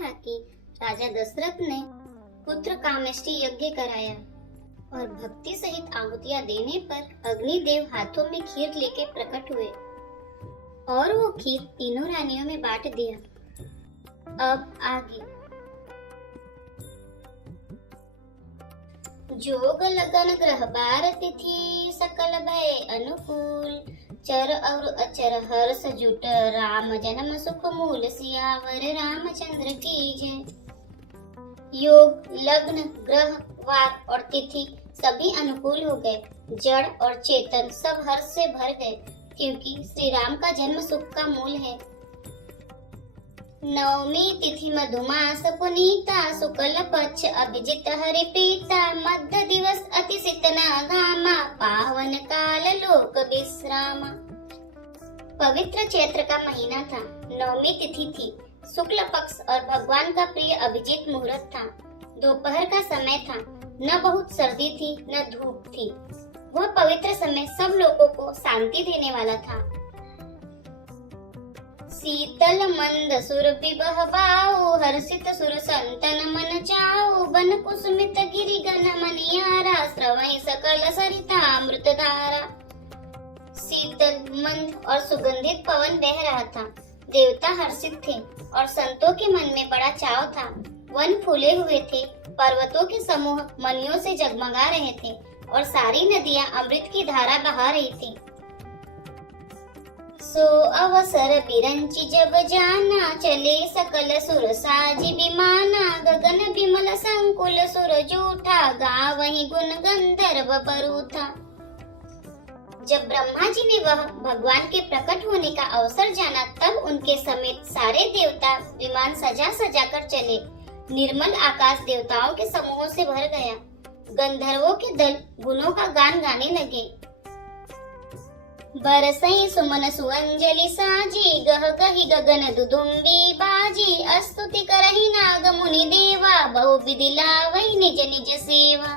था कि राजा दशरथ ने पुत्र कामेष्टि यज्ञ कराया और भक्ति सहित आहुतियां देने पर अग्निदेव हाथों में खीर लेके प्रकट हुए और वो खीर तीनों रानियों में बांट दिया। अब आगे जोग लगन ग्रह बार तिथि सकल भय अनुकूल चर और अचर हर्ष जुट राम जन्म सुख मूल सियावर रामचंद्र की जय। योग लग्न ग्रह वार और तिथि सभी अनुकूल हो गए। जड़ और चेतन सब हर्ष से भर गए क्योंकि श्री राम का जन्म सुख का मूल है। नवमी तिथि मधुमास पुनीता शुक्ल पक्ष अभिजित हरि प्रीता मध्य दिवस अति सितना घामा पावन काल लोक विश्रामा। पवित्र चैत्र का महीना था। नवमी तिथि थी। शुक्ल पक्ष और भगवान का प्रिय अभिजीत मुहूर्त था। दोपहर का समय था। न बहुत सर्दी थी न धूप थी। वह पवित्र समय सब लोगों को शांति देने वाला था। शीतल मंद सुर विबह बाऊ हर्षित सुर संतन मन चाऊ बन कुसुमित गिरि गण मनियारा श्रवै सकल सरिता अमृत धारा। शीतल मंद और सुगंधित पवन बह रहा था। देवता हर्षित थे और संतों के मन में बड़ा चाव था। वन फूले हुए थे। पर्वतों के समूह मणियों से जगमगा रहे थे और सारी नदियां अमृत की धारा बहा रही थी। सो अवसर बिरंची जब जाना चले सकल सुर साजी विमाना गगन विमल संकुल सुर जूठा गावहि गुण गंधर्व बरूथा। जब ब्रह्मा जी ने वह भगवान के प्रकट होने का अवसर जाना तब उनके समेत सारे देवता विमान सजा सजा कर चले। निर्मल आकाश देवताओं के समूहों से भर गया। गंधर्वों के दल गुणों का गान गाने लगे। बरसई सुमन सुअंजलि साजी गह गही गगन दुदुम्बी बाजी स्तुति करहि नाग मुनि देवा बहु विधि लावै निज निज सेवा।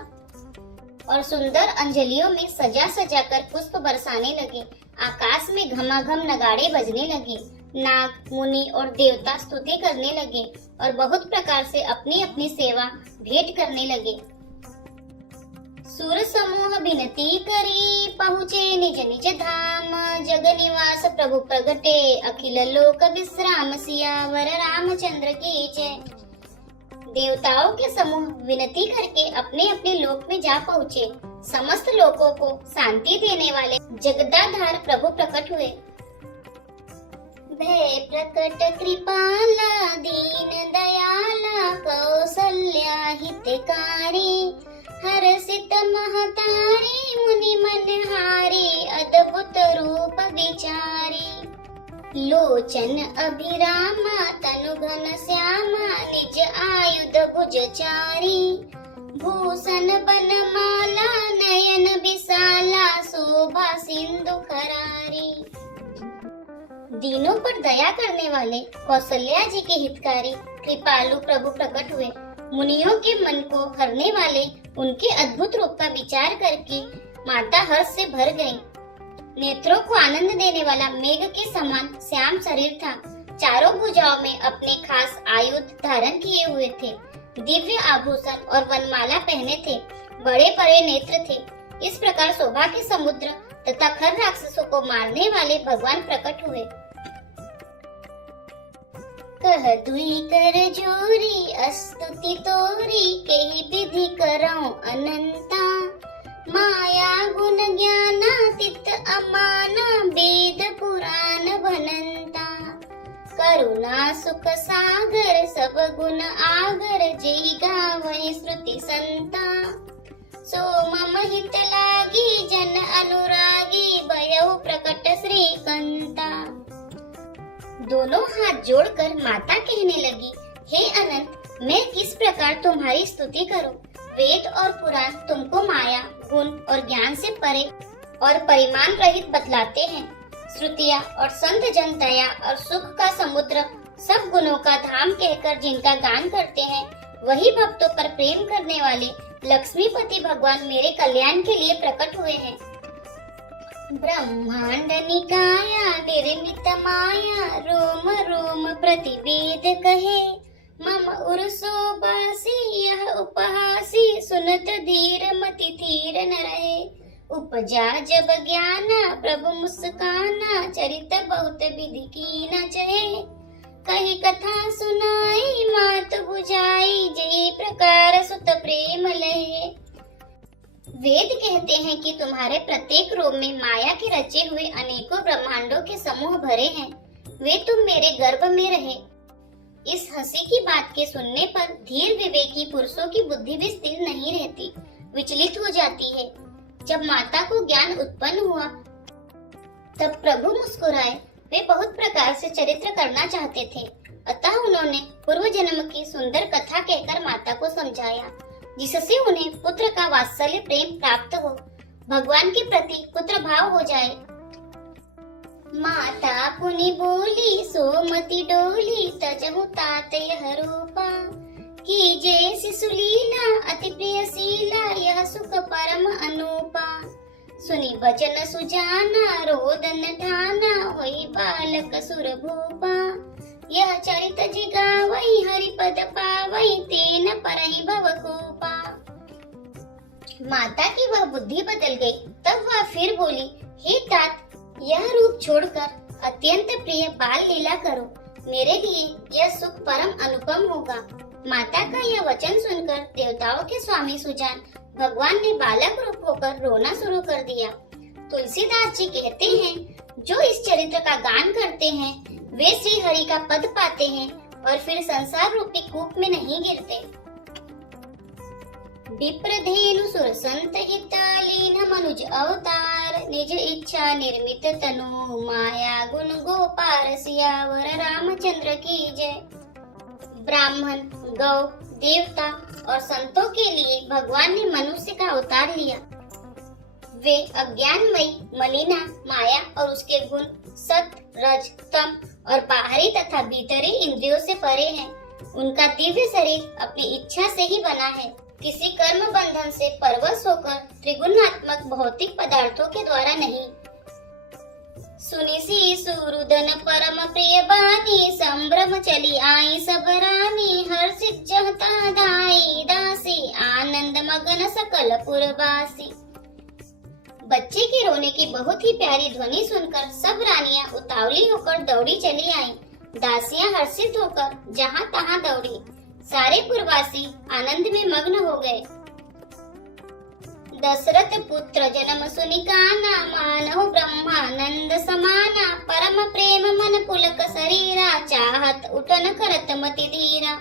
और सुंदर अंजलियों में सजा सजा कर पुष्प बरसाने लगे। आकाश में घमाघम नगाड़े बजने लगे। नाग मुनि और देवता स्तुति करने लगे और बहुत प्रकार से अपनी अपनी सेवा भेंट करने लगे। सुर समूह विनती करी पहुँचे निज निज धाम जग निवास प्रभु प्रगटे अखिल लोक विश्राम सियावर रामचंद्र की जय। देवताओं के समूह विनती करके अपने अपने लोक में जा पहुँचे। समस्त लोकों को शांति देने वाले जगदाधार प्रभु प्रकट हुए। भय प्रकट कृपाला दीन दयाला कौसल्या हितकारी हर्षित महतारी मुनि मनहारी अद्भुत रूप विचारी। लोचन अभिरामा तनु घन श्यामा निज आयुध भुजचारी भूषण बनमाला नयन विशाला शोभा सिंधु करारी। दीनों पर दया करने वाले कौशल्या जी के हितकारी कृपालु प्रभु प्रकट हुए। मुनियों के मन को हरने वाले उनके अद्भुत रूप का विचार करके माता हर्ष से भर गई। नेत्रों को आनंद देने वाला मेघ के समान श्याम शरीर था। चारों भुजाओं में अपने खास आयुध धारण किए हुए थे। दिव्य आभूषण और वनमाला पहने थे। बड़े बड़े नेत्र थे। इस प्रकार शोभा के समुद्र तथा खर राक्षसों को मारने वाले भगवान प्रकट हुए। कह दुई कर जोरी स्तुति तोरी केहि विधि करऊं अनंता माया गुण ज्ञानातीत अमाना वेद पुराण भनंता करुणा सुख सागर सब गुण आगर जेहि गावहि श्रुति संता सो मम हित लागी जन अनुरागी भयउ प्रकट श्रीकंता। दोनों हाथ जोड़कर माता कहने लगी, हे अनंत, मैं किस प्रकार तुम्हारी स्तुति करूं? वेद और पुराण तुमको माया गुण और ज्ञान से परे और परिमाण रहित बतलाते हैं। श्रुतियाँ और संत जन दया और सुख का समुद्र सब गुणों का धाम कहकर जिनका गान करते हैं, वही भक्तों पर प्रेम करने वाले लक्ष्मीपति भगवान मेरे कल्याण के लिए प्रकट हुए हैं। ब्रह्मांड निकाया निर्मित माया रोम रोम प्रतिवेद कहे मम उर्सो बासी यह उपहासी, सुनत धीर मति थीर न रहे। उपजा जब ज्ञाना प्रभु मुस्काना, चरित बहुत विधि की न चहे। कही कथा सुनाई मात बुझाई, जय प्रकार सुत प्रेम लहे। वेद कहते हैं कि तुम्हारे प्रत्येक रोम में माया के रचे हुए अनेकों ब्रह्मांडों के समूह भरे हैं, वे तुम मेरे गर्भ में रहे। इस हंसी की बात के सुनने पर धीर विवेकी पुरुषों की बुद्धि भी स्थिर नहीं रहती, विचलित हो जाती है। जब माता को ज्ञान उत्पन्न हुआ तब प्रभु मुस्कुराए। वे बहुत प्रकार से चरित्र करना चाहते थे, अतः उन्होंने पूर्व जन्म की सुंदर कथा कहकर माता को समझाया, जिससे उन्हें पुत्र का वात्सल्य प्रेम प्राप्त हो, भगवान के प्रति पुत्र भाव हो जाए। माता पुनि बोली सोमति डोली, तजहु तात यह रूपा। कीजे शिशुलीला अति प्रिय शीला, यह सुख परम अनूपा। सुनी वचन सुजाना रोदन ठाना, होई बालक सुर भूपा। यह चरित जिगावई हरिपद पावई, तेन परहि भवकूपा। माता की वह बुद्धि बदल गई। तब वह फिर बोली, हे तात, यह रूप छोड़कर अत्यंत प्रिय बाल लीला करो, मेरे लिए यह सुख परम अनुपम होगा। माता का यह वचन सुनकर देवताओं के स्वामी सुजान भगवान ने बालक रूप होकर रोना शुरू कर दिया। तुलसीदास जी कहते हैं, जो इस चरित्र का गान करते हैं वे श्री हरि का पद पाते हैं और फिर संसार रूपी कूप में नहीं गिरते। विप्रधेनु सुर संत हित, लीन मनुज अवतार। निज इच्छा निर्मित तनु, माया गुण गोपार। सियावर रामचंद्र की जय। ब्राह्मण, गौ, देवता और संतों के लिए भगवान ने मनुष्य का अवतार लिया। वे अज्ञानमयी मलिना माया और उसके गुण सत, रज, तम और बाहरी तथा भीतरी इंद्रियों से परे हैं। उनका दिव्य शरीर अपनी इच्छा से ही बना है, किसी कर्म बंधन से परवश होकर त्रिगुणात्मक भौतिक पदार्थों के द्वारा नहीं। सुनी सी सुरुदन परम प्रिय बानी, संभ्रम चली आई सब रानी। हर्षित जहता दाई दासी, आनंद मगन सकल पुरवासी। बच्चे के रोने की बहुत ही प्यारी ध्वनि सुनकर सब रानियां उतावली होकर दौड़ी चली आईं। दासियां हर्षित होकर जहां तहां दौड़ी। सारे पुरवासी आनंद में मग्न हो गए। दशरथ पुत्र जन्म सुनि काना, मानहु ब्रह्मानंद समाना। परम प्रेम मन पुलक शरीरा, चाहत उठन करत मति धीरा।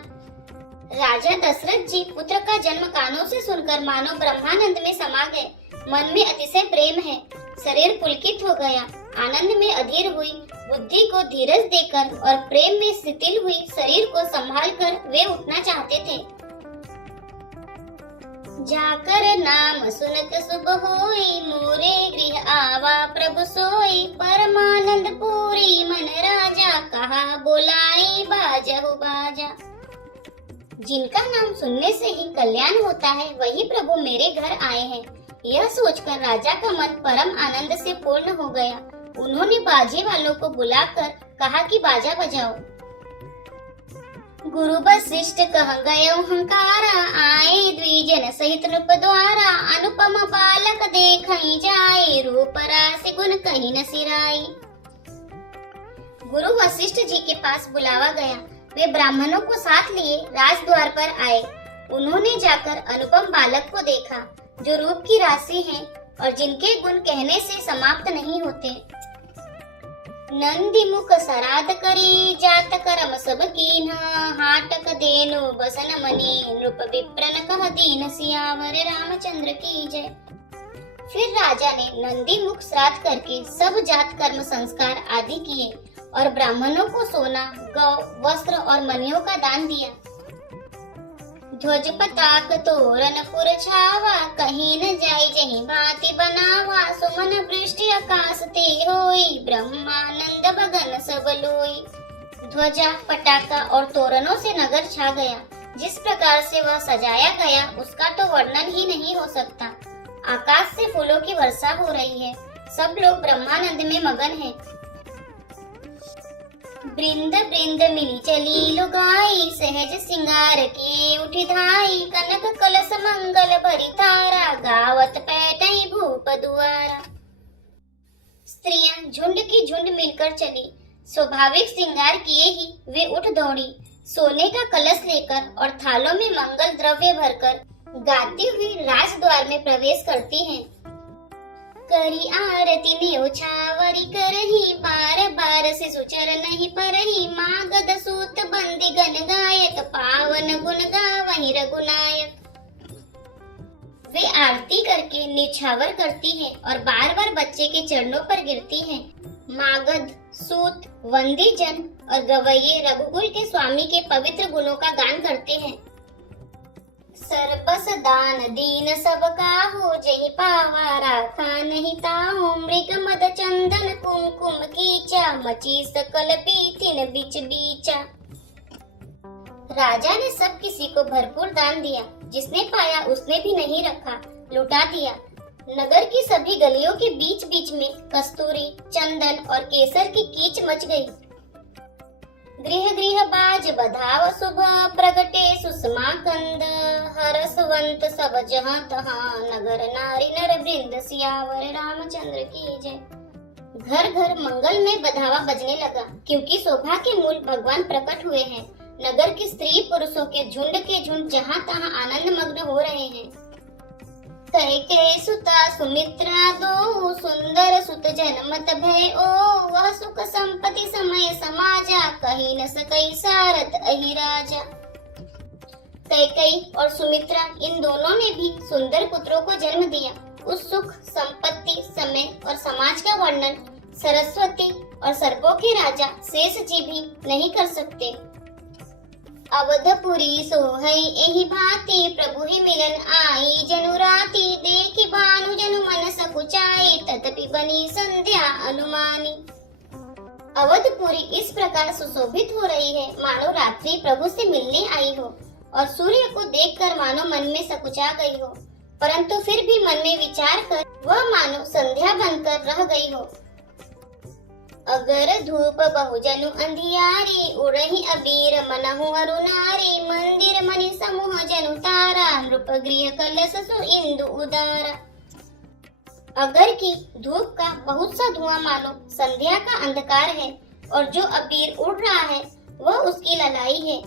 राजा दशरथ जी पुत्र का जन्म कानों से सुनकर मानो ब्रह्मानंद में समा गए। मन में अतिशय प्रेम है, शरीर पुलकित हो गया। आनंद में अधीर हुई बुद्धि को धीरज देकर और प्रेम में शिथिल हुई शरीर को संभाल कर वे उठना चाहते थे। जाकर नाम सुनत शुभ होई, मोरे गृह आवा प्रभु सोई। परमानंद पूरी मन राजा, कहा बोलाई बाजहु बाजा। जिनका नाम सुनने से ही कल्याण होता है वही प्रभु मेरे घर आए हैं। यह सोचकर राजा का मन परम आनंद से पूर्ण हो गया। उन्होंने बाजे वालों को बुलाकर कहा कि बाजा बजाओ। गुरु वशिष्ठ कह गयो हंकारा, आए द्विजन सहित नृप द्वारा। अनुपम बालक देखई जाए, रूप राशि गुण कहीं न सिराई। गुरु वशिष्ठ जी के पास बुलावा गया। वे ब्राह्मणों को साथ लिए राजद्वार पर आए। उन्होंने जाकर अनुपम बालक को देखा, जो रूप की राशि हैं और जिनके गुण कहने से समाप्त नहीं होते। नंदी मुख सराद करी, जात करम सब कीन्हा। हाटक देनु बसन मनी, नृप विप्रन कह दीन। सियावर रामचंद्र की जय। फिर राजा ने नंदी मुख श्राद्ध करके सब जात कर्म संस्कार आदि किए और ब्राह्मणों को सोना, गौ, वस्त्र और मणियों का दान दिया। ध्वज पताक तोरण पुर छावा, कहीं न जाई जहीं भांति बनावा। सुमन वृष्टि आकाश ते होई, ब्रह्मानंद बगन सब लोई। ध्वजा, पटाखा और तोरणों से नगर छा गया। जिस प्रकार से वह सजाया गया उसका तो वर्णन ही नहीं हो सकता। आकाश से फूलों की वर्षा हो रही है। सब लोग ब्रह्मानंद में मगन हैं। बृंद बृंद मिली चली लुगाई, सहज सिंगार के उठी धाई, कनक कलश मंगल भरी तारा, गावत पैठई भूप दुआरा। स्त्रियां झुंड की झुंड मिलकर चली। स्वाभाविक श्रृंगार किए ही वे उठ दौड़ी, सोने का कलश लेकर और थालों में मंगल द्रव्य भरकर गाती हुई राजद्वार में प्रवेश करती हैं। करी आरती न्योछावरी करही, बार बार से सुचर नहीं परही, मागध सूत बंदी गण गायक, पावन गुण गावहि रघुनायक। वे आरती करके निछावर करती हैं और बार बार बच्चे के चरणों पर गिरती हैं। मागध, सूत, वंदी जन और गवैये रघुकुल के स्वामी के पवित्र गुणों का गान करते हैं। सर्पस दान दीन सब काहू, जहि पावा राखा नहीं ताहू, मृग मद चंदन कुमकुम कीचा, मची सकल पीथिन बिच बीचा। राजा ने सब किसी को भरपूर दान दिया, जिसने पाया उसने भी नहीं रखा, लुटा दिया। नगर की सभी गलियों के बीच बीच में कस्तूरी, चंदन और केसर की कीच मच गई। गृह गृह बाज बधाव शुभ, प्रगटे सुषमा कंद, हरसवंत सब जहाँ तहाँ, नगर नारी नर वृंद सियावर रामचंद्र की जय। घर घर मंगल में बधावा बजने लगा, क्योंकि शोभा के मूल भगवान प्रकट हुए हैं। नगर के स्त्री पुरुषों के झुंड जहाँ तहाँ आनंद मग्न हो रहे हैं। कैकेयी सुता सुमित्रा दो, सुंदर सुत जनमत भय ओ, वह सुख संपत्ति समय समाजा, कही न सकई सारथ अहि राजा। कैकेयी और सुमित्रा इन दोनों ने भी सुंदर पुत्रों को जन्म दिया। उस सुख, संपत्ति, समय और समाज का वर्णन सरस्वती और सर्पों के राजा शेष जी भी नहीं कर सकते। अवधपुरी सोहई एहि भांति, प्रभु ही मिलन आई जनु राति, देखी भानु जनु मन सकुचाई, तथापि बनी संध्या अनुमानी। अवधपुरी इस प्रकार सुशोभित हो रही है मानो रात्रि प्रभु से मिलने आई हो, और सूर्य को देखकर मानो मन में सकुचा गई हो, परंतु फिर भी मन में विचार कर वह मानो संध्या बनकर रह गई हो। अगर धूप बहुजनु अंधियारी, उड़ही अबीर मनहु अरुनारी, मंदिर मणि समूह जनु तारा, नृप गृह कलश सु इंदु उदारा। अगर की धूप का बहुत सा धुआं मानो संध्या का अंधकार है, और जो अबीर उड़ रहा है वह उसकी ललाई है।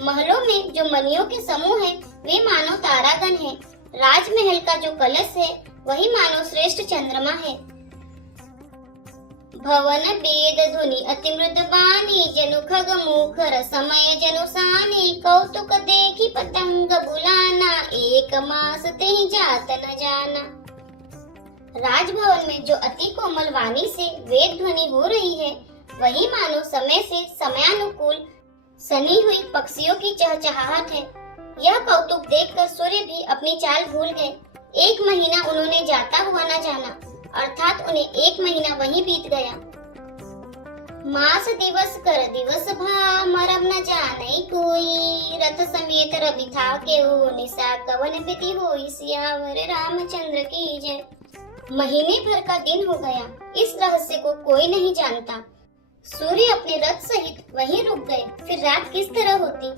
महलों में जो मणियों के समूह है वे मानो तारागण है। राजमहल का जो कलश है वही मानो श्रेष्ठ चंद्रमा है। भवन वेद धुनि अति मृद बानी, जनु खग मुखर समय जनु सानी, कौतुक देखी पतंग बुलाना, एक मास तेहि जात न जाना। राजभवन में जो अति कोमल वाणी से वेद ध्वनि हो रही है वही मानो समय से समयानुकूल सनी हुई पक्षियों की चहचहाहट है। यह कौतुक देखकर सूर्य भी अपनी चाल भूल गए। 1 महीना उन्होंने जाता हुआ न जाना, अर्थात उन्हें 1 महीना वहीं बीत गया। मास दिवस कर दिवस भा, मरम न जाने कोई, रथ समेत रवि था केहू, निशा कवन विधि होई, सियावर रामचंद्र की जय। महीने भर का दिन हो गया, इस रहस्य को कोई नहीं जानता। सूर्य अपने रथ सहित वहीं रुक गए, फिर रात किस तरह होती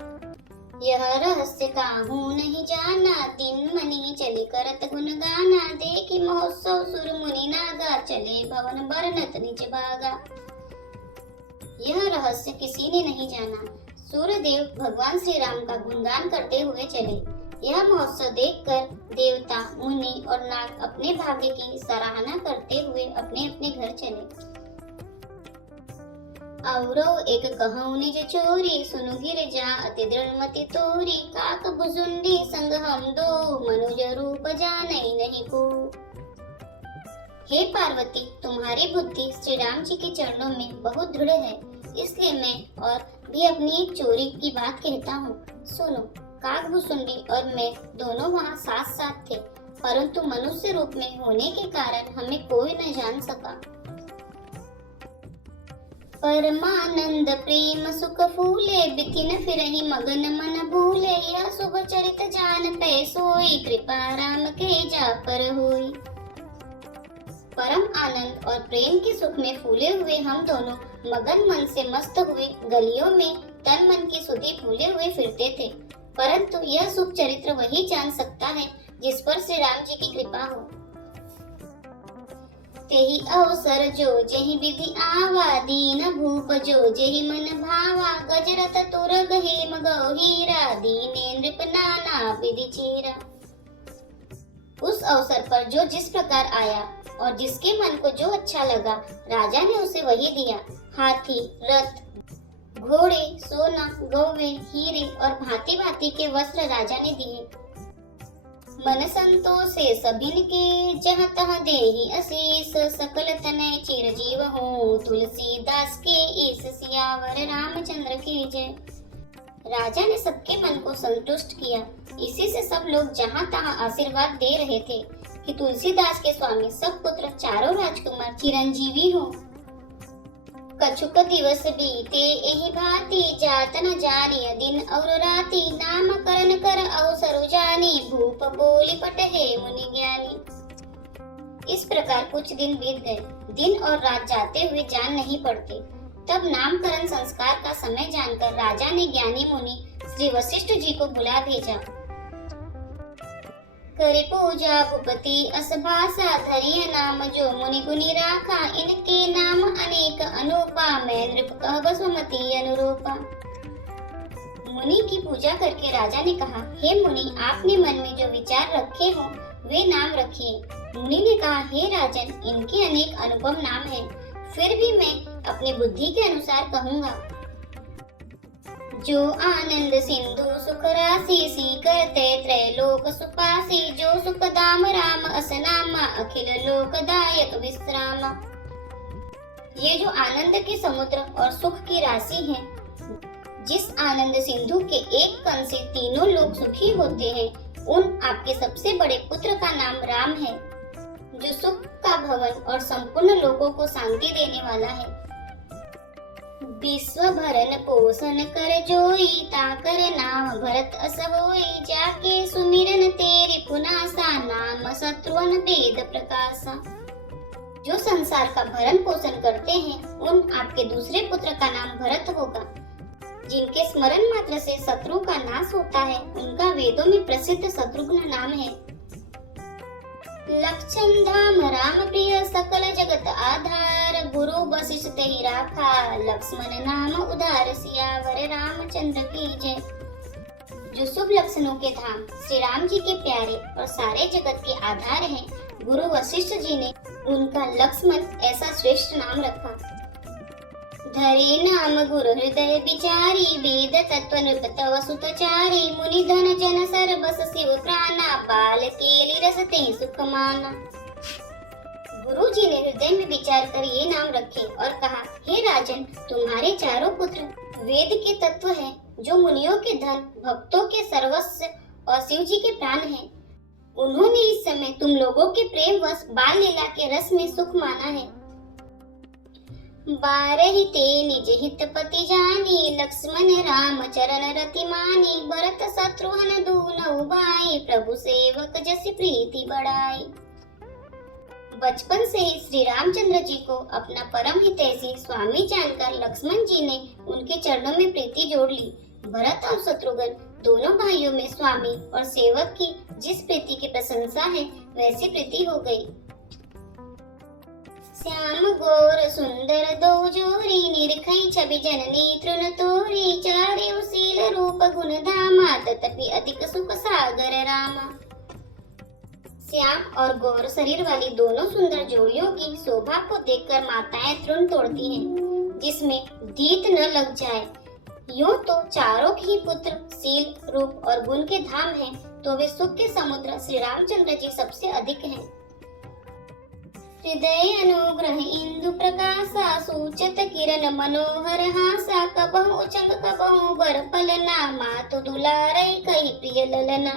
यह रहस्य काहू नहीं जाना, दिन मनी चली करत गुण गाना, देखी महोत्सव सुर मुनि नागा, चले भवन बरनत निज भागा। यह रहस्य किसी ने नहीं जाना। सूर्यदेव भगवान श्री राम का गुणगान करते हुए चले। यह महोत्सव देखकर देवता, मुनि और नाग अपने भाग्य की सराहना करते हुए अपने अपने घर चले। औरो एक कहूँ निज चोरी, सुनु गिरजा अति दृढ़मति तोरी, काक भुजुंडी संग हम दो, मनुज रूप जाने नहीं को। हे पार्वती, तुम्हारी बुद्धि श्री राम जी के चरणों में बहुत दृढ़ है, इसलिए मैं और भी अपनी एक चोरी की बात कहता हूँ। सुनो, काकभुसुंडी और मैं दोनों वहाँ साथ साथ थे, परंतु मनुष्य रूप में होने के कारण हमें कोई न जान सका। परमानंद प्रेम सुख फूले, बिथिन फिरहि मगन मन भूले, यह शुभ चरित जान पै सोई, कृपा राम के जा पर होई। परम आनंद और प्रेम के सुख में फूले हुए हम दोनों मगन मन से मस्त हुए गलियों में तन मन की सुधि भूले हुए फिरते थे। परंतु यह शुभ चरित्र वही जान सकता है जिस पर श्री राम जी की कृपा हो। तेहि अवसर जो जेहि विधि आवा, दीन भूप जो जेहि मन भावा, गजरथ तुरग हेम गौ हीरा, दीने नृप नाना विधि चीरा। उस अवसर पर जो जिस प्रकार आया और जिसके मन को जो अच्छा लगा, राजा ने उसे वही दिया। हाथी, रथ, घोड़े, सोना, गौवे, हीरे और भांति भांति के वस्त्र राजा ने दिए। मन संतोषे सभिन के, जहाँ तहाँ देहि असीस, सकल तनय चिरजीव हो, तुलसीदास के ईस, सियावर रामचंद्र की जय। राजा ने सबके मन को संतुष्ट किया। इसी से सब लोग जहाँ तहाँ आशीर्वाद दे रहे थे कि तुलसीदास के स्वामी सब पुत्र चारों राजकुमार चिरंजीवी हो। कछुक दिवस बीते एहि भांति, जात न जानिय दिन और राति, नामकरण कर अवसर जानी, भूप बोली पटहे मुनि ज्ञानी। इस प्रकार कुछ दिन बीत गए। दिन और रात जाते हुए जान नहीं पड़ते। तब नामकरण संस्कार का समय जानकर राजा ने ज्ञानी मुनि श्री वशिष्ठ जी को बुला भेजा। करि पूजा भूपति अस भाषा, धरिय नाम जो मुनि गुनि राखा, इनके नाम अनेक अनूपा, मैं नृप कहब सुमति अनुरूपा। मुनि की पूजा करके राजा ने कहा, हे मुनि, आपने मन में जो विचार रखे हो वे नाम रखिए। मुनि ने कहा, हे राजन, इनके अनेक अनुपम नाम हैं, फिर भी मैं अपनी बुद्धि के अनुसार कहूँगा। जो आनंद सिंधु सुख राशि, सी करते त्रैलोक सुपासी, जो सुख दाम राम असनामा, अखिल लोकदायक विश्रामा। ये जो आनंद के समुद्र और सुख की राशि है, जिस आनंद सिंधु के एक कण से तीनों लोग सुखी होते हैं, उन आपके सबसे बड़े पुत्र का नाम राम है, जो सुख का भवन और संपूर्ण लोगों को शांति देने वाला है। विश्व भरन पोषण कर जोई, ताकर नाम भरत अस होई, जाके सुमिरन तेरे पुनासा, नाम शत्रुघ्न वेद प्रकाशा। जो संसार का भरण पोषण करते हैं, उन आपके दूसरे पुत्र का नाम भरत होगा। जिनके स्मरण मात्र से शत्रु का नाश होता है, उनका वेदों में प्रसिद्ध शत्रुघ्न नाम है। लक्षण धाम राम प्रिय सकल जगत आधार, गुरु वशिष्ठ तेहि राखा, लक्ष्मण नाम उधार, सियावर रामचंद्र की जय। जो शुभ लक्षणों के धाम श्री राम जी के प्यारे और सारे जगत के आधार हैं, गुरु वशिष्ठ जी ने उनका लक्ष्मण ऐसा श्रेष्ठ नाम रखा। धरे नाम गुरु हृदय विचारी, वेद तत्व नृप तव सुतचारी, मुनि धन जन सरबस शिव प्राणा, बाल केली रसते सुख माना। गुरु जी ने हृदय में विचार कर ये नाम रखे और कहा, हे राजन, तुम्हारे चारों पुत्र वेद के तत्व हैं, जो मुनियों के धन, भक्तों के सर्वस्व और शिव जी के प्राण हैं। उन्होंने इस समय तुम लोगों के प्रेम वश बाल लीला के रस में सुख माना है। बारहि ते निज हित पति जानी, लक्ष्मण राम चरण रति मानी, भरत शत्रुघ्न दूनौ भाई, प्रभु सेवक जस प्रीति बढ़ाई। बचपन से ही श्री रामचंद्र जी को अपना परम हितैषी स्वामी जानकर लक्ष्मण जी ने उनके चरणों में प्रीति जोड़ ली। भरत और शत्रुघ्न दोनों भाइयों में स्वामी और सेवक की जिस प्रीति की प्रशंसा है, वैसी प्रीति हो गई। श्याम गौर सुंदर दो जोरी, निरखई छवि जननी तृण तोरी, चारे उसील रूप गुण धामा, तथापि अधिक सुख सागर रामा। श्याम और गौर शरीर वाली दोनों सुंदर जोड़ियों की शोभा को देखकर माताएं तृण तोड़ती हैं, जिसमें दीत न लग जाए। यूं तो चारों ही पुत्र शील, रूप और गुण के धाम हैं, तो वे सुख के समुद्र श्री रामचंद्र जी सबसे अधिक हैं। हृदय अनुग्रह इंदु प्रकाशा, सूचत किरण मनोहर हासा, कबहु उचंग कबहु बर पलना, मातु दुलारई कही प्रिय ललना।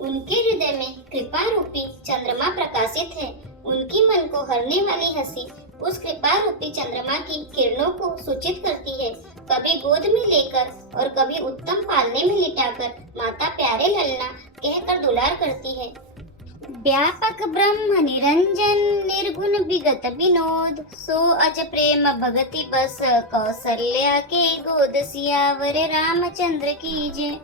उनके हृदय में कृपा रूपी चंद्रमा प्रकाशित है। उनकी मन को हरने वाली हंसी उस कृपा रूपी चंद्रमा की किरणों को सूचित करती है। कभी गोद में लेकर और कभी उत्तम पालने में लिटाकर माता प्यारे ललना कहकर दुलार करती है। व्यापक ब्रह्म निरंजन निर्गुण विगत विनोद, सो अज प्रेम भगति बस कौशल्या के गोद, सियावर रामचंद्र की जय।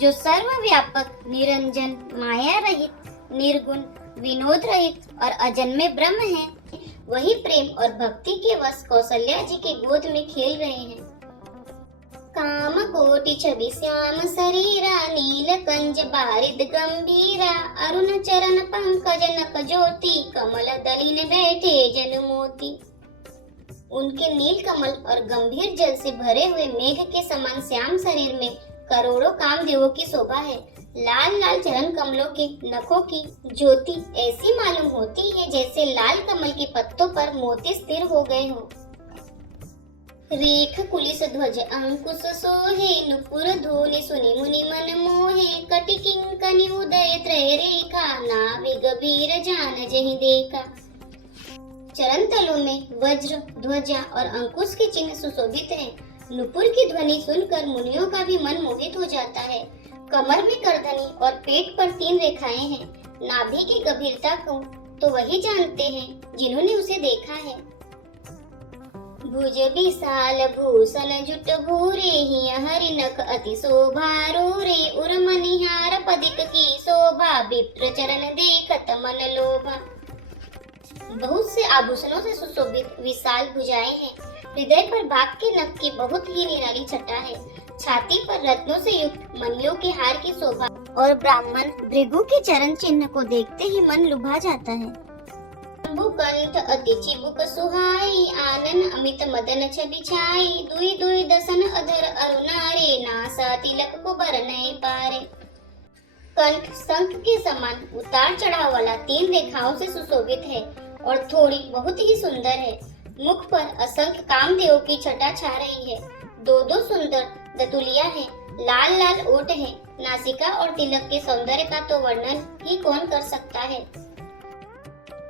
जो सर्वव्यापक निरंजन माया रहित निर्गुण विनोद रहित और अजन्मे ब्रह्म है, वही प्रेम और भक्ति के वश कौशल्या जी के गोद में खेल रहे हैं। काम कोटि छवि श्याम शरीरा, नील कंज बारिद गंभीरा, अरुण चरण पंकज नक ज्योति, कमल दलिन बैठे जन मोती। उनके नील कमल और गंभीर जल से भरे हुए मेघ के समान श्याम शरीर में करोड़ों कामदेवों की शोभा है। लाल लाल चरण कमलों के नखों की ज्योति ऐसी मालूम होती है जैसे लाल कमल के पत्तों पर मोती स्थिर हो गए हों। रेख कुलिस ध्वज अंकुश सोहे, नुपुर धूनि सुनि मुनि मन मोहे, कटि किंकनि उदय त्रय रेखा, नाभि गंभीर जान जहि देखा। चरण तलों में वज्र ध्वजा और अंकुश के चिन्ह सुशोभित हैं। नुपुर की ध्वनि सुनकर मुनियों का भी मन मोहित हो जाता है। कमर में करधनी और पेट पर 3 रेखाएं हैं। नाभि की गंभीरता को तो वही जानते हैं जिन्होंने उसे देखा है। भुज विशाल भूषण जुट भूरे, ही हरि नख अति शोभा रूरे, उर मनिहार पदिक की शोभा, विप्र चरण देखत मन लोभा। बहुत से आभूषणों से सुशोभित विशाल भुजाएं हैं। हृदय पर बाघ के नख की बहुत ही निराली छटा है। छाती पर रत्नों से युक्त मणियों के हार की शोभा और ब्राह्मण भृगु के चरण चिन्ह को देखते ही मन लुभा जाता है। कंठ अति चिबुक सुहाई, आनन अमित मदन छवि छाई, दुई दुई दसन अधर अरुणारे, नासा तिलक को बरनए पारे। कंठ शंख के समान उतार चढ़ाव वाला 3 रेखाओं से सुशोभित है और थोड़ी बहुत ही सुंदर है। मुख पर असंख्य कामदेव की छटा छा रही है। 2 सुंदर दतुलिया है, लाल लाल ओठ है। नासिका और तिलक के सौंदर्य का तो वर्णन ही कौन कर सकता है।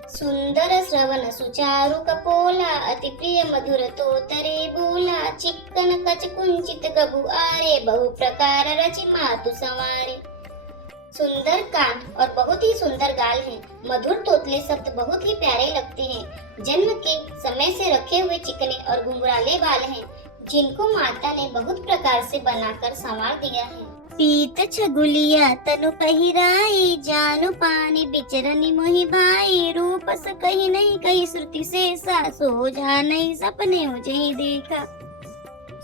सुंदर श्रवण सुचारु कपोला, अति प्रिय मधुर तोतरे बोला, चिक्कन कच कुंचित गबु आरे, बहु प्रकार रचि मातु संवारे। सुंदर कान और बहुत ही सुंदर गाल हैं। मधुर तोतले शब्द बहुत ही प्यारे लगते हैं। जन्म के समय से रखे हुए चिकने और घुंघराले बाल हैं, जिनको माता ने बहुत प्रकार से बनाकर संवार दिया है। पीत छगुलिया तनु पहिराई, जानु पानी बिचरनी मोहि भाई, रूप स कही नहीं कही श्रुति से सा, सोझा नहीं सपने उजही देखा।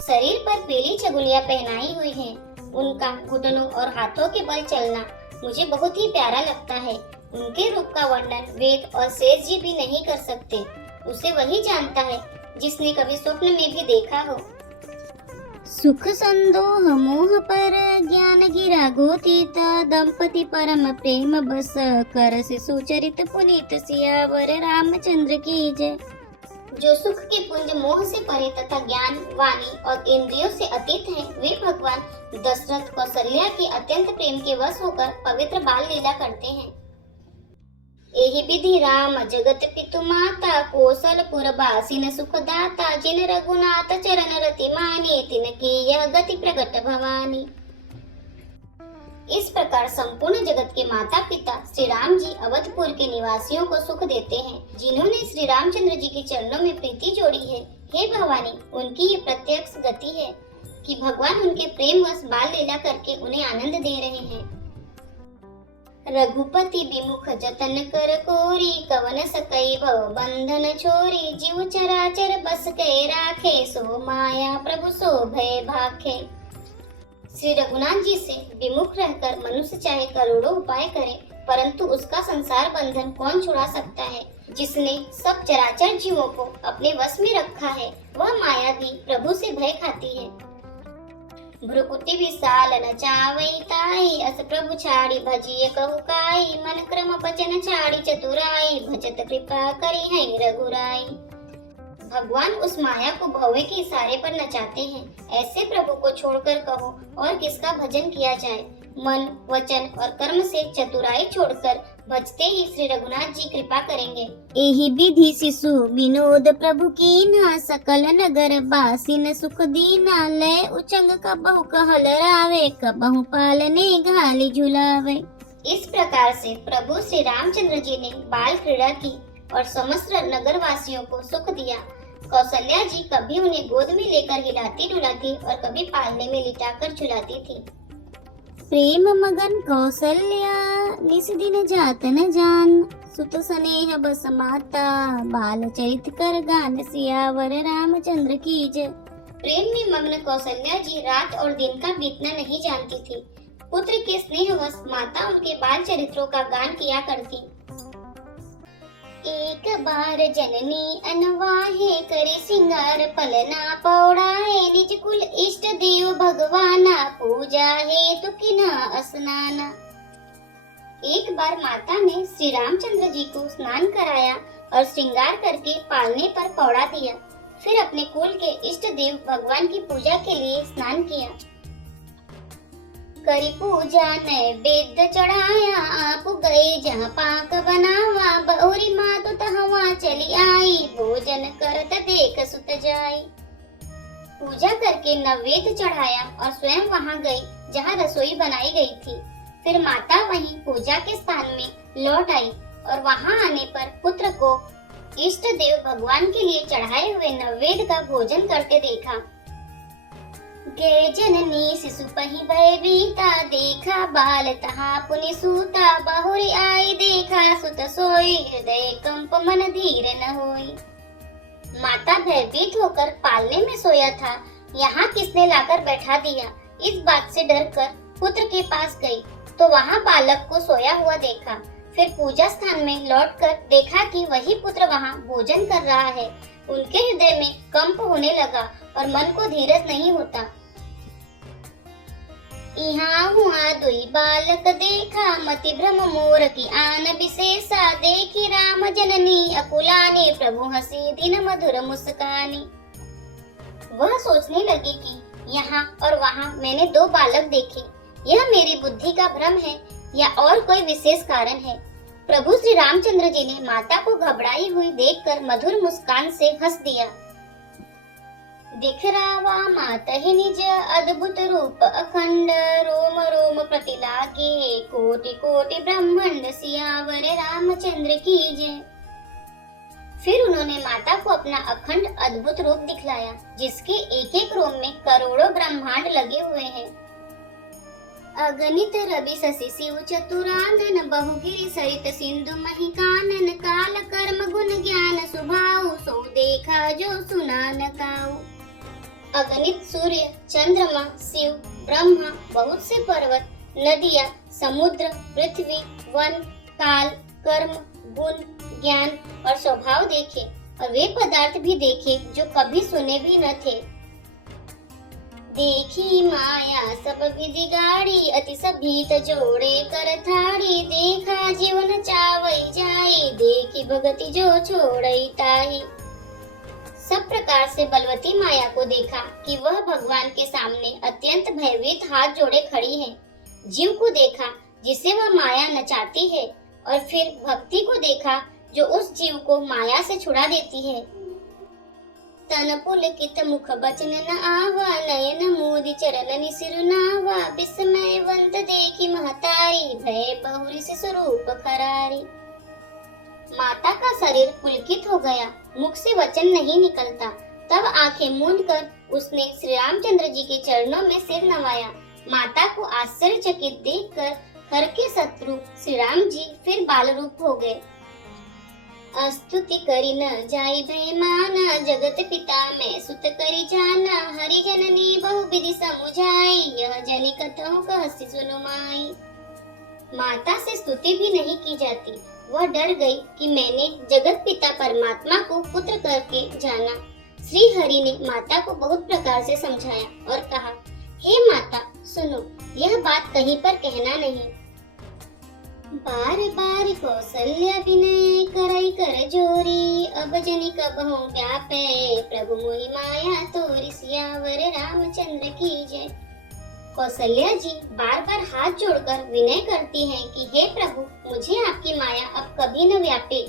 शरीर पर पीली छगुलिया पहनाई हुई है। उनका घुटनों और हाथों के बल चलना मुझे बहुत ही प्यारा लगता है। उनके रूप का वर्णन वेद और शेष जी भी नहीं कर सकते। उसे वही जानता है जिसने कभी स्वप्न में भी देखा हो। सुख संदोह मोह पर ज्ञान गिरा गोतीत, दंपति परम प्रेम बस, कर से सुचरित पुनीत, सियावर रामचंद्र की जय। जो सुख के पुंज मोह से परे तथा ज्ञान वाणी और इंद्रियों से अतीत हैं, वे भगवान दशरथ कौशल्या के अत्यंत प्रेम के वश होकर पवित्र बाल लीला करते हैं। एहि विधि राम जगत पितु माता, कौशलपुर बासिन सुखदाता, जिन रघुनाथ चरण रति माने, तिनकी यह गति प्रकट भवानी। इस प्रकार संपूर्ण जगत के माता पिता श्री राम जी अवधपुर के निवासियों को सुख देते हैं, जिन्होंने श्री रामचंद्र जी के चरणों में प्रीति जोड़ी है। हे भवानी, उनकी ये प्रत्यक्ष गति है कि भगवान उनके प्रेम वश बाल लीला करके उन्हें आनंद दे रहे हैं। रघुपति विमुख जतन कर कोरी, कवन सकई भव बंधन छोरी, जीव चराचर बस के राखे, सो माया प्रभु सो भय भाखे। श्री रघुनाथ जी से विमुख रहकर मनुष्य चाहे करोड़ों उपाय करे, परंतु उसका संसार बंधन कौन छुड़ा सकता है। जिसने सब चराचर जीवों को अपने वश में रखा है, वह माया भी प्रभु से भय खाती है। भ्रुकुटि विशाल न चावई ताई, अस प्रभु छाड़ी भजिय कहु काई, मन क्रम बचन छाड़ी चतुराई, भजत कृपा करी है रघुराई। भगवान उस माया को भौवे के इशारे पर नचाते हैं। ऐसे प्रभु को छोड़कर कहो और किसका भजन किया जाए। मन वचन और कर्म से चतुराई छोड़कर भजते ही श्री रघुनाथ जी कृपा करेंगे। एहि विधि शिशु विनोद प्रभु कीन्हा, सकल नगर बासिन सुख दीना, लय उचंग कबहु कहल रावे, कबहु पालने घाली झुलावे। इस प्रकार से प्रभु श्री रामचंद्र जी ने बाल क्रीड़ा की और समस्त नगरवासियों को सुख दिया। कौशल्या जी कभी उन्हें गोद में लेकर हिलाती डुलाती और कभी पालने में लिटाकर झुलाती थी। प्रेम मगन कौशल्या निस दिन जात न जान, सुत स्नेह बस माता बाल चरित कर गान, सियावर रामचंद्र की जय। प्रेम में मग्न कौशल्या जी रात और दिन का बीतना नहीं जानती थी। पुत्र के स्नेहवश माता उनके बाल चरित्रों का गान किया करती। एक बार जननी अनवाहे करे सिंगार, पलना पौड़ाए निज कुल इष्ट देव भगवाना, पूजा है तो किना स्नाना। एक बार माता ने श्री रामचंद्र जी को स्नान कराया और श्रृंगार करके पालने पर पौड़ा दिया। फिर अपने कुल के इष्ट देव भगवान की पूजा के लिए स्नान किया। करी पूजा नैवेद्य चढ़ाया, आप गए जहाँ पाक बनावा, बहुरी माँ तो तहवा चली आई, भोजन करत देख सुत जाई। पूजा करके नैवेद्य चढ़ाया और स्वयं वहाँ गई जहाँ रसोई बनाई गई थी। फिर माता वहीं पूजा के स्थान में लौट आई और वहाँ आने पर पुत्र को इष्ट देव भगवान के लिए चढ़ाए हुए नैवेद्य का भोजन करते देखा। गे जननी शिशु पही भय बीता, देखा बाल तहा पुनि सूता, बहुरी आई देखा सुत सोई, हृदय कंप मन धीर न होई। माता भयभीत होकर पालने में सोया था, यहाँ किसने लाकर बैठा दिया। इस बात से डरकर पुत्र के पास गई तो वहाँ बालक को सोया हुआ देखा। फिर पूजा स्थान में लौटकर देखा कि वही पुत्र वहाँ भोजन कर रहा है। उनके हृदय में कंप होने लगा और मन को धीरज नहीं होता। यहाँ हुआ दुई बालक देखा, मति भ्रम मोर की आन विशेषा, देखी राम जननी अकुलानी, प्रभु हंसी दिन मधुर मुस्कानी। वह सोचने लगी कि यहाँ और वहाँ मैंने दो बालक देखे, यह मेरी बुद्धि का भ्रम है या और कोई विशेष कारण है। प्रभु श्री रामचंद्र जी ने माता को घबराई हुई देखकर मधुर मुस्कान से हंस दिया। दिख रावा माता ही निज अद्भुत रूप अखंड, रोम रोम प्रति लागे, कोटि कोटि ब्रह्मांड, सियावर रामचंद्र की जय। फिर उन्होंने माता को अपना अखंड अद्भुत रूप दिखलाया, जिसके एक एक रोम में करोड़ों ब्रह्मांड लगे हुए हैं। अगणित रवि शशि शिव चतुरानन, बहुगिरि सरित सिंधु मही कानन, काल कर्म गुण ज्ञान सुभाऊ, सो देखा जो सुना न काऊ। अगणित सूर्य, चंद्रमा, शिव, ब्रह्मा, बहुत से पर्वत, नदियाँ, समुद्र, पृथ्वी, वन, काल, कर्म, गुण, ज्ञान और स्वभाव देखे और वे पदार्थ भी देखे जो कभी सुने भी न थे। देखी माया सब विधि गाड़ी, अति सभीत जोड़े कर थाड़ी, देखा जीवन चावई जाई, देखी भगति जो छोड़ई ताही। सब प्रकार से बलवती माया को देखा कि वह भगवान के सामने अत्यंत भयभीत हाथ जोड़े खड़ी है। जीव को देखा जिसे वह माया नचाती है और फिर भक्ति को देखा जो उस जीव को माया से छुड़ा देती है। तन पुलकित मुख बचन न आवा, नयन मोदी चरण सिरुनावा, विस्मयवंत देखी महतारी, भय बहुरी से स्वरूप खरारी। माता का शरीर पुलकित हो गया, मुख से वचन नहीं निकलता। तब आंखें मूंदकर उसने श्री रामचंद्र जी के चरणों में सिर नवाया। माता को आश्चर्यचकित देखकर हर के शत्रु श्री राम जी फिर बाल रूप हो गए। स्तुति करी न जाई भय माना, जगत पिता में सुत करी जाना, हरि जननी बहु विधि समुझाई, यह जनि कथहु कहसि सुनु माई। माता से स्तुति भी नहीं की जाती। वह डर गई कि मैंने जगत पिता परमात्मा को पुत्र करके जाना। श्री हरि ने माता को बहुत प्रकार से समझाया और कहा, हे माता सुनो, यह बात कहीं पर कहना नहीं। बार बार कौशल्या विनय करई कर जोरी, अब जनि कबहु व्यापे, प्रभु मोहि माया तोरि, सियावर रामचंद्र की जय। कौशल्या जी बार बार हाथ जोड़कर विनय करती हैं कि हे प्रभु, मुझे आपकी माया अब कभी न व्यापे।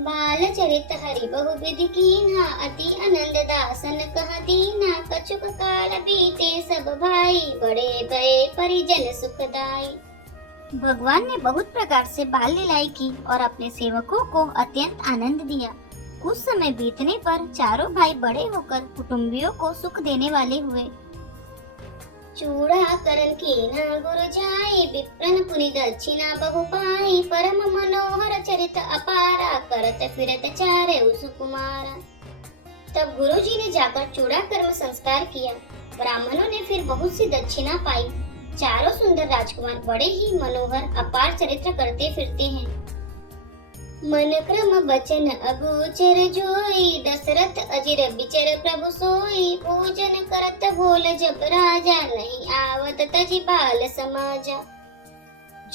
बाल चरित हरि बहु विधि कीन्हा, अति आनंद दासन कह दीना, कछुक काल बीते सब भाई, बड़े भय परिजन सुखदाई। भगवान ने बहुत प्रकार से बाल लीलाएं की और अपने सेवकों को अत्यंत आनंद दिया। कुछ समय बीतने पर चारों भाई बड़े होकर कुटुंबियों को सुख देने वाले हुए। चूड़ा करन कीना गुरु जाई, विप्रन पुनि दक्षिणा बहु पाई, परम मनोहर चरित अपारा, करत फिरत चारे सुकुमारा। तब गुरु जी ने जाकर चूड़ा कर्म संस्कार किया। ब्राह्मणों ने फिर बहुत सी दक्षिणा पाई। चारों सुंदर राजकुमार बड़े ही मनोहर अपार चरित्र करते फिरते हैं। मन क्रम वचन अगोचर जोई, दशरथ अजिर बिचर प्रभु सोई, पूजन करत बोल जब राजा, नहीं आवत तजि बाल समाजा।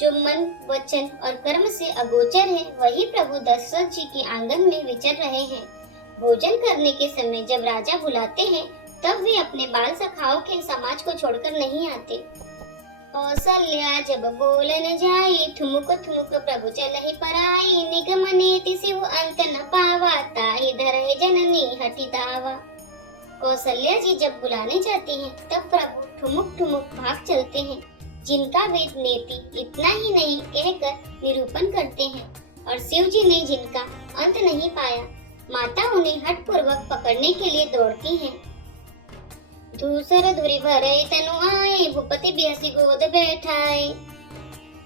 जो मन वचन और कर्म से अगोचर है, वही प्रभु दशरथ जी के आंगन में विचर रहे हैं। भोजन करने के समय जब राजा बुलाते हैं, तब वे अपने बाल सखाओं के समाज को छोड़कर नहीं आते। कौसल्या जब बोलन जाई, ठुमुक ठुमुक प्रभु चलहि पराई, निगम नेति शिव अंत न पावा, ताहि धरहि जननी हठि दावा। कौसल्या जी जब बुलाने जाती हैं, तब प्रभु ठुमुक ठुमुक भाग चलते हैं। जिनका वेद नेति इतना ही नहीं कहकर निरूपण करते हैं, और शिव जी ने जिनका अंत नहीं पाया, माता उन्हें हठ पूर्वक पकड़ने के लिए दौड़ती हैं। धूसर धुरी भरे तनु आए, भूपति बिहसी गोद बैठाए।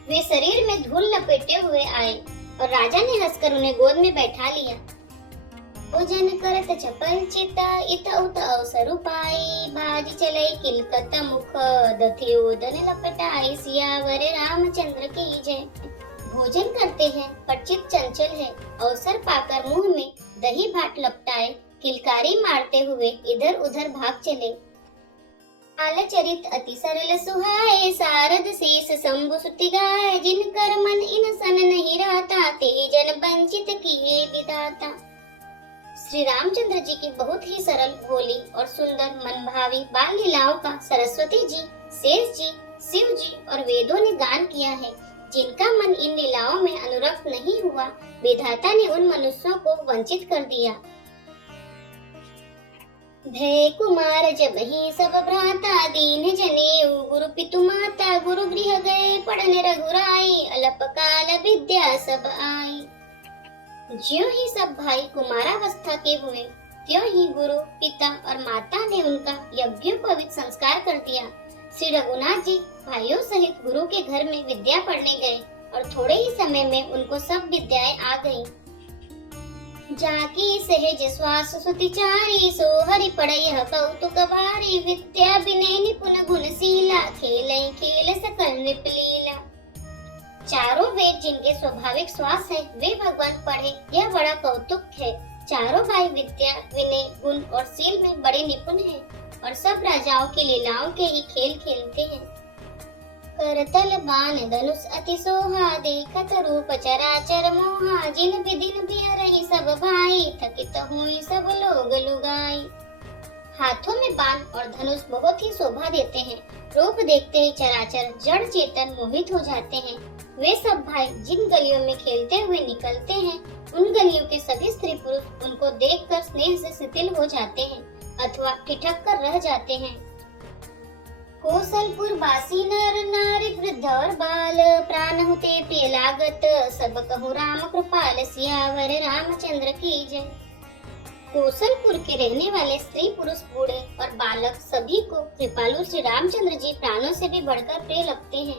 वे शरीर में धूल लपेटे हुए आए और राजा ने हंसकर उन्हें गोद में बैठा लिया। भोजन करत चपल चिता, इत उत अवसर पाई, भाज चलई किलकत मुख, दथि उदन लपटाई, सियावर रामचंद्र की जय। भोजन करते हैं पर चित चंचल है, अवसर पाकर मुंह में दही भात लपटाए, किलकारी मारते हुए इधर उधर भाग चले। आल चरित अति सरल सुहाए, सारद शेष शंभु सुति गाय, जिन कर मन इन सन नहीं रहता, ते जन वंचित किए विधाता। श्री रामचंद्र जी की बहुत ही सरल, भोली और सुंदर मनभावी बाल लीलाओं का सरस्वती जी, शेष जी, शिव जी और वेदों ने गान किया है। जिनका मन इन लीलाओं में अनुरक्त नहीं हुआ, विधाता ने उन मनुष्यों को वंचित कर दिया। भय कुमार जब ही सब भ्राता, दीन जनेऊ गुरु पितु माता, गुरु गृह गए पढ़न रघुराई, अल्प काल विद्या सब आई। ज्यों ही सब भाई कुमारावस्था के हुए, त्यों ही गुरु पिता और माता ने उनका यज्ञोपवीत संस्कार कर दिया। श्री रघुनाथ जी भाइयों सहित गुरु के घर में विद्या पढ़ने गए और थोड़े ही समय में उनको सब विद्याएं आ गईं। जाकी सहज श्वास सुतिचारी, सो हरि पढ़ई कौतुक भारी, विद्या विनय निपुण गुणशीला, खेलई खेल सकल नृपलीला। चारों वेद जिनके स्वाभाविक श्वास है, वे भगवान पढ़े, यह बड़ा कौतुक है। चारों भाई विद्या विनय गुण और शील में बड़े निपुण हैं और सब राजाओं की लीलाओं के ही खेल खेलते हैं। करतल बाण धनुष अति सोहा, देखत रूप चराचर मोहा, जिन विदिन बिहरहि सब भाई, थकित हुई सब लोग लुगाई। हाथों में बाण और धनुष बहुत ही शोभा देते हैं। रूप देखते ही चराचर जड़ चेतन मोहित हो जाते हैं। वे सब भाई जिन गलियों में खेलते हुए निकलते हैं, उन गलियों के सभी स्त्री पुरुष उनको देखकर स्नेह से शिथिल हो जाते हैं अथवा ठिठक कर रह जाते हैं। कौशलपुर बासी नर नारी वृद्ध और बाल, प्राण होते प्रिय लागत, सब कहु राम कृपाल, सियावर रामचंद्र की जय। कौशलपुर के रहने वाले स्त्री पुरुष बूढ़े और बालक सभी को कृपालु श्री रामचंद्र जी प्राणों से भी बढ़कर प्रिय लगते हैं।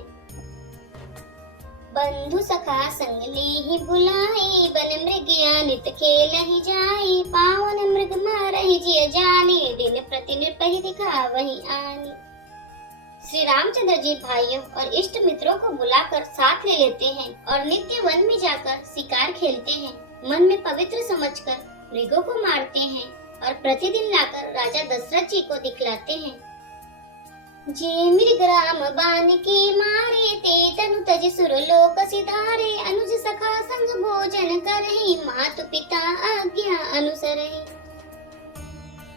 बंधु सखा संग लीहि बुलाई, वन मृग नित खेल ही जाई, पावन मृग मारहि जिय जानी, दिन प्रति नृपहि दिखावहि आनी। श्री रामचंद्र जी भाइयों और इष्ट मित्रों को बुलाकर साथ ले लेते हैं और नित्य वन में जाकर शिकार खेलते हैं। मन में पवित्र समझकर मृगों को मारते हैं और प्रतिदिन लाकर राजा दशरथ जी को दिखलाते हैं। जे मृग राम बाण के मारे, ते तनु तज सुर लोक सिधारे, अनुज सखा संग भोजन करहि, मातु पिता आज्ञा अनुसरहि।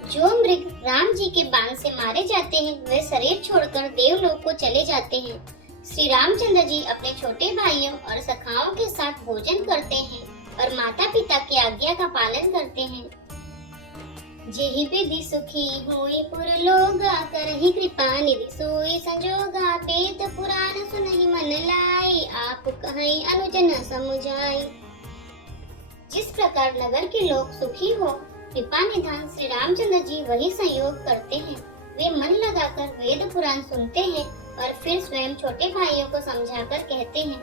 जो मृग राम जी के बाण से मारे जाते हैं, वे शरीर छोड़कर देवलोक को चले जाते हैं। श्री रामचंद्र जी अपने छोटे भाइयों और सखाओं के साथ भोजन करते हैं और माता पिता की आज्ञा का पालन करते हैं। जेहि विधि सुखी होई पुर लोगा, करहि कृपा निधि सोई संजोगा। वेद पुराण सुनहि मन लाई, आप कहीं अनुज न समुझाई। जिस प्रकार नगर के लोग सुखी हो, कृपा निधान श्री रामचंद्र जी वही संयोग करते हैं। वे मन लगाकर वेद पुराण सुनते हैं और फिर स्वयं छोटे भाइयों को समझाकर कहते हैं,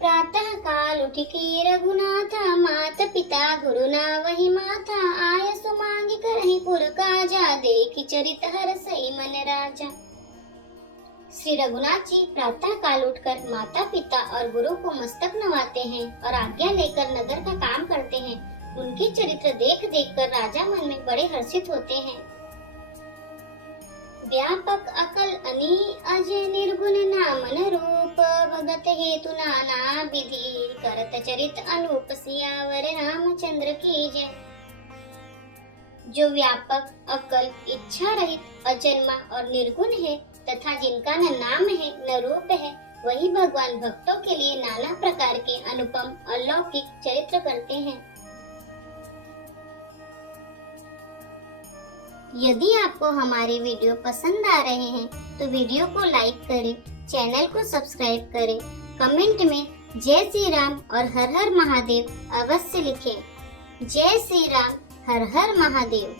प्रातः काल उठिकी रघुनाथा, मात पिता गुरु ना वही माथा। आय सुमांगी करहि पुर काजा, देखि चरित हरसई मन राजा। श्री रघुनाथ जी प्रातः काल उठकर माता पिता और गुरु को मस्तक नवाते हैं और आज्ञा लेकर नगर का काम करते हैं। उनके चरित्र देख देख कर राजा मन में बड़े हर्षित होते हैं। व्यापक अकल अनी अजय निर्गुण नामन रूप, भगत हेतु नाना विधि, करत चरित अनूप। सियावर रामचंद्र की जय। जो व्यापक अकल इच्छा रहित अजन्मा और निर्गुण है तथा जिनका न नाम है न रूप है, वही भगवान भक्तों के लिए नाना प्रकार के अनुपम अलौकिक चरित्र करते हैं। यदि आपको हमारे वीडियो पसंद आ रहे हैं तो वीडियो को लाइक करें, चैनल को सब्सक्राइब करें, कमेंट में जय श्री राम और हर हर महादेव अवश्य लिखें। जय श्री राम, हर हर महादेव।